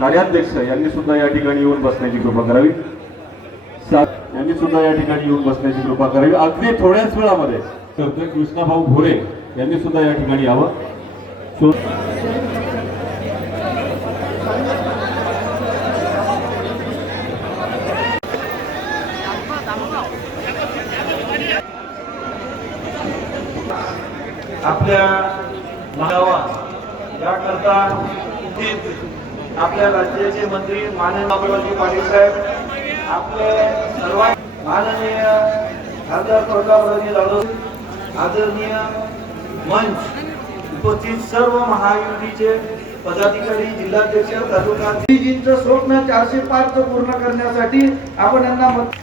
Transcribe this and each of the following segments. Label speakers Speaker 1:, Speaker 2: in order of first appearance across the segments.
Speaker 1: कार्याध्यक्ष यांनी सुद्धा या ठिकाणी येऊन बसण्याची कृपा करावी. सा- यांनी सुद्धा या ठिकाणी येऊन बसण्याची कृपा करावी. अगदी थोड्याच वेळामध्ये करतोय कृष्णाभाऊ भोरे यांनी सुद्धा या ठिकाणी यावं. सो
Speaker 2: आपल्या या करता आपल्या राज्याचे मंत्री माननीय बाबूरावजी पाटील साहेब आपले सर्व माननीय खासदार प्रतापरावजी जाधव आदरणीय मंच उपस्थित सर्व महायुतीचे पदाधिकारी जिल्हाध्यक्ष तालुका मोदीजींचं स्वप्न चारशे पाच पूर्ण करण्यासाठी आपण यांना मत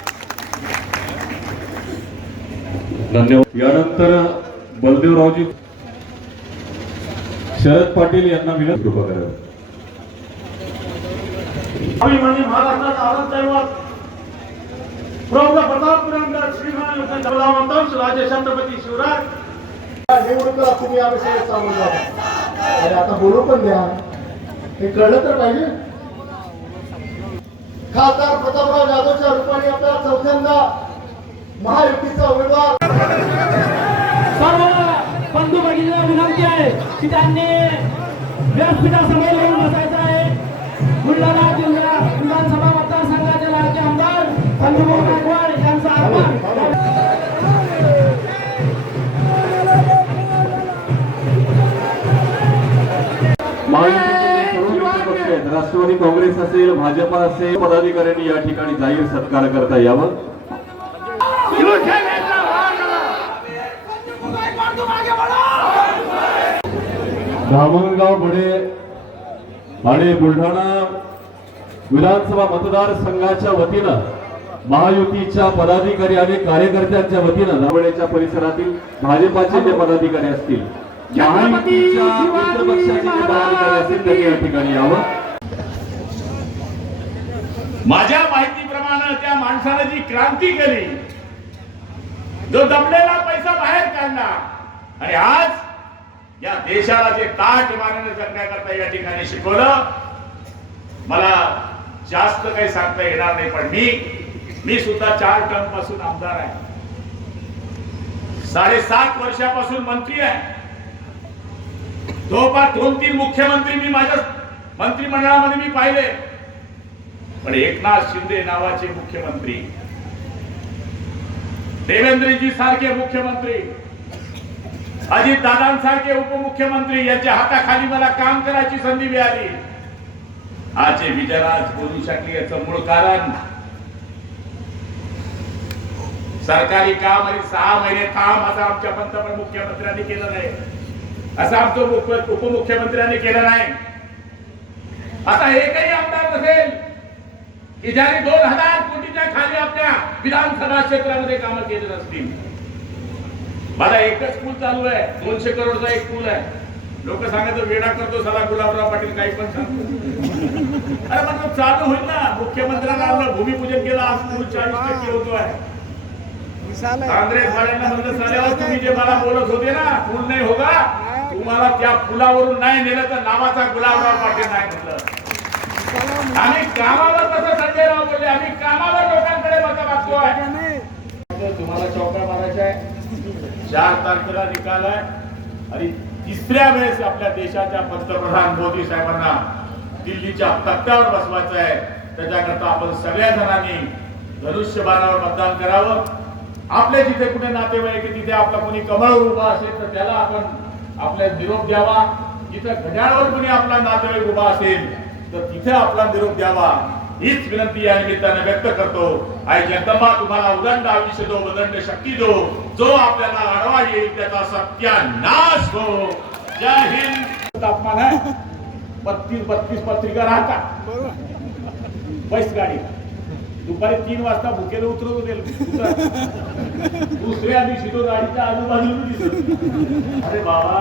Speaker 1: धन्यवाद. यानंतर बलदेवरावजी शरद पाटील यांना विनंती कृपा करावी
Speaker 3: अभिमानी महाराष्ट्रात आनंद दैवत। प्रौढ प्रताप पुरंदर राजे छत्रपती शिवराज।
Speaker 4: निवडणुका तुम्ही याविषयी सांगून जाता अरे आता बोलू पण द्या. हे कळलं तर पाहिजे. खासदार प्रतापराव जाधवच्या रूपाने आपल्याला चौथ्यांदा महायुतीचा उमेदवार.
Speaker 5: सर्व बंधू भगिनीला विनंती आहे की त्यांनी व्यासपीठासमोर येऊन बसायचं. आहे बुलढाणा जिल्हा विधानसभा मतदारसंघाचे लाडके आमदार चंद्रभाऊ गायकवाड यांचा
Speaker 1: आहेत राष्ट्रवादी काँग्रेस असेल भाजपा असेल पदाधिकाऱ्यांनी या ठिकाणी जाहीर सत्कार करता यावं. धामणगाव बडे आणि बुलढाणा विधानसभा मतदारसंघाच्या वतीनं महायुतीच्या पदाधिकारी आणि कार्यकर्त्यांच्या वतीनं धावण्याच्या परिसरातील भाजपाचे जे पदाधिकारी असतील महायुतीच्या मित्र पक्षाचे जे पदाधिकारी असतील त्यांनी या ठिकाणी यावं.
Speaker 3: माझ्या माहितीप्रमाणे त्या माणसानं जी क्रांती केली जो दबलेला पैसा बाहेर काढला आणि आज या देशाला जे ताट मानाने जगण्याकरता या ठिकाणी शिकवलं मला जास्त काही सांगता येणार नाही पण मी मी सुद्धा चार टर्मपासून आमदार आहे. साडेसात वर्षापासून मंत्री आहे. जवळपास दोन तीन मुख्यमंत्री मी माझ्या मंत्रिमंडळामध्ये मी पाहिले. पण एकनाथ शिंदे नावाचे मुख्यमंत्री देवेंद्रजी सारखे मुख्यमंत्री अजित दादांसारखे उपमुख्यमंत्री यांच्या हाताखाली मला काम करायची संधी मिळाली. आज जे विजयराज बोलू शकले याचं मूळ कारण सरकारी काम आणि सहा महिने काम असं आमच्या पंतप्रधान मुख्यमंत्र्यांनी केलं नाही. असं आमचं मुख्य- उपमुख्यमंत्र्यांनी केलं नाही. आता एकही आमदार नसेल की ज्याने दोन हजार कोटीच्या खाली आपल्या विधानसभा क्षेत्रामध्ये कामं केली नसतील. माझा एकच पूल चालू आहे. दोनशे करोडचा एक पूल आहे. लोक सांगत वेडा करतो सला गुलाबराव पाटील काही पण सांगतो अरे तो चालू होईल ना. मुख्यमंत्र्यांना आपलं भूमिपूजन केलं आज पूल चाळीस टक्के होतोय काँग्रेस वाल्यांना म्हणलं साल्यावर तुम्ही जे मला बोलत होते ना पूल नाही होगा. तुम्हाला त्या पुलावरून नाही नेलं तर नावाचा गुलाबराव पाटील नाही म्हटलं. आम्ही कामावर कसं संजय राव बोलले. आम्ही कामावर लोकांकडे मत मागतोय. तुम्हाला चौका मारायचा आहे. चार तारखेला निकाल आहे. आणि तिसऱ्या वेळेस आपल्या देशाच्या पंतप्रधान मोदी साहेबांना दिल्लीच्या तक्त्यावर बसवायचं आहे. त्याच्याकरता आपण सगळ्या जणांनी धनुष्यबाणावर मतदान करावं. आपले जिथे कुठे नातेवाईक तिथे आपला कोणी कमळावर उभा असेल तर त्याला आपण आपल्या निरोप द्यावा. जिथे घड्याळावर कोणी आपला नातेवाईक उभा असेल तर तिथे आपला निरोप द्यावा. हीच विनंती या निमित्ताने व्यक्त करतो. आई जगदंबा तुम्हाला उदंड आयुष्य दो उदंड शक्ती दो. जो आपल्याला अडवा येईल त्याचा सत्यानाश हो. जय हिंद. तापमान आहे. बत्तीस बत्तीस पत्रिका राहतात. बस गाडी दुपारी तीन वाजता भुकेला उतरत होते दुसऱ्या दिवशी तो गाडीच्या आजूबाजूला दिसत. अरे बाबा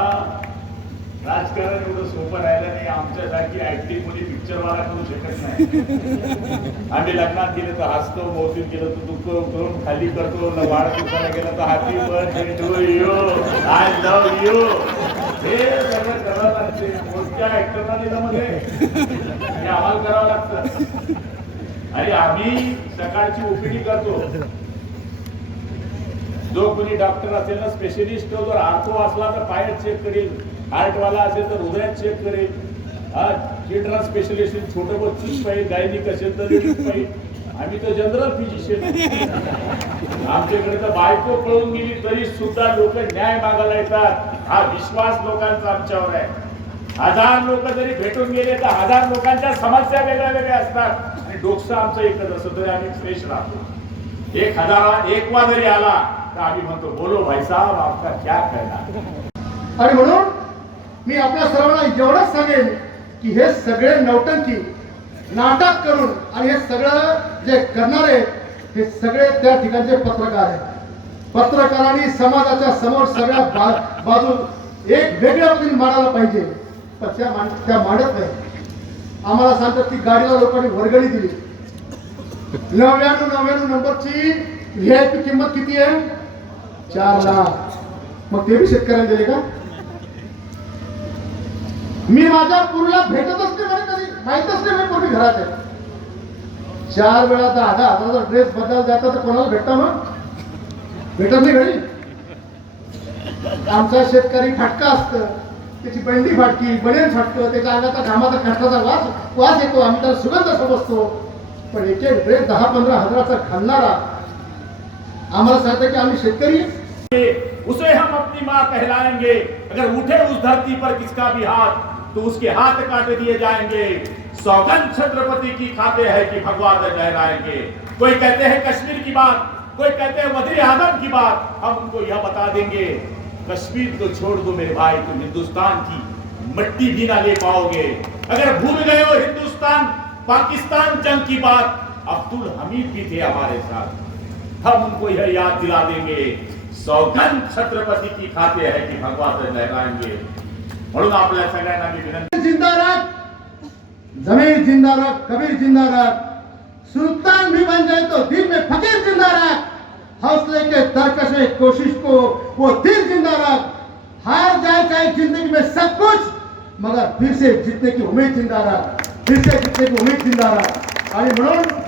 Speaker 3: राजकारण एवढं सोपं राहिलं नाही आमच्यासारखी ऍक्टिंग कोणी पिक्चर वाला करू शकत नाही. आम्ही लग्नात गेलो तर हसतो मौसूद गेलो तर दुःख करून खाली करतो वाढ दुखायला गेलो तर happy birthday to you I love you हे सगळं करत ते मोजक्या मध्ये हे आम्हाला करावं लागतं. आणि आम्ही सकाळची ओपीडी करतो. जो कोणी डॉक्टर असेल ना स्पेशलिस्ट जर आर्थो असला तर पायात चेक करेल. हार्टवाला असेल तर हृदयात चेक करेल. चिल्ड्रन स्पेशलिस्ट छोटं बच्चूच पाहिजे गायनिक असेल तर पाहिजे आम्ही तर जनरल फिजिशियन आमच्याकडे तर बायको पळून गेली तरी सुद्धा लोक न्याय मागायला येतात. हा विश्वास लोकांचा आमच्यावर आहे. हजार लोक जरी भेटून गेले तर हजार लोकांच्या समस्या वेगळ्या वेगळ्या असतात. आणि डोकसं आमचं एकच असं तरी आम्ही फ्रेश राहतो. एक हजार एकवा जरी आला तर आम्ही म्हणतो बोलो भाई साहब आपका क्या कहना
Speaker 4: आणि म्हणून मी आपल्या सर्वांना एवढंच सांगेन की हे सगळे नौटंकी नाटक करून आणि हे सगळं जे करणारे हे सगळे त्या ठिकाणचे पत्रकार आहेत. पत्रकारांनी समाजाच्या समोर सगळ्या बा- बाजू एक वेगळ्या पद्धतीने मांडायला पाहिजे. पण त्या मांड त्या मांडत नाही. आम्हाला सांगतात की गाडीला लोकांनी वर्गणी दिली. नव्याण्णव नव्याण्णव नंबरची व्ही आय पी किंमत किती आहे? चार लाख. मग ते बी शेतकऱ्यांना दिले का? मी माझ्या पुरीला भेटतच नाही म्हणे कधी. माहीतच नाही मी पूर्वी घरात आहे. चार वेळा दहा दहा हजाराचा ड्रेस बदलायला जाता तर कोणाला भेटता मग? भेटत नाही घरी. आमचा शेतकरी फाटका असतं. त्याची बंडी फाटकी बडेन फाटकं त्याच्या अंगाचा घामाचा कष्टाचा वास वास येतो. आम्ही त्याला सुगंध समजतो. पण एक एक ड्रेस दहा पंधरा हजाराचा घालणारा आम्हाला सांगतं की आम्ही शेतकरी
Speaker 3: उसे हम अपनी माँ कहलाएंगे। अगर उठे उस धरती पर किसका भी हाथ? तो उसके हाथ काट दिए जाएँगे। सौगंध छत्रपति की खाते हैं कि भगवान लहराएँगे कोई कहते हैं कश्मीर की बात, कोई कहते हैं वज़ीर आज़म की बात, हम उनको यह बता देंगे, कश्मीर को छोड़ दो मेरे भाई, तुम हिंदुस्तान की मिट्टी भी ना ले पाओगे। अगर भूल गए हो हिंदुस्तान, पाकिस्तान जंग की बात, अब्दुल हमीद भी थे हमारे साथ। हम उनको यह याद दिला देंगे, सौगंध छत्रपति की खाते है कि भगवान लहराएँगे म्हणून आपल्या सगळ्यांना मी विनंती
Speaker 4: जिंदा रख जमीर जिंदा कबीर जिंदा रख सुल्तान भी बन जाए तो दिल में फकीर जिंदा रख हौसले के तरकशे कोशिश को वो दिल जिंदा रख हार जाए चाहे जिंदगी में सब कुछ मगर फिर से जीतने की उम्मीद जिंदा रख फिर से जीतने की उम्मीद जिंदा रख आणि म्हणून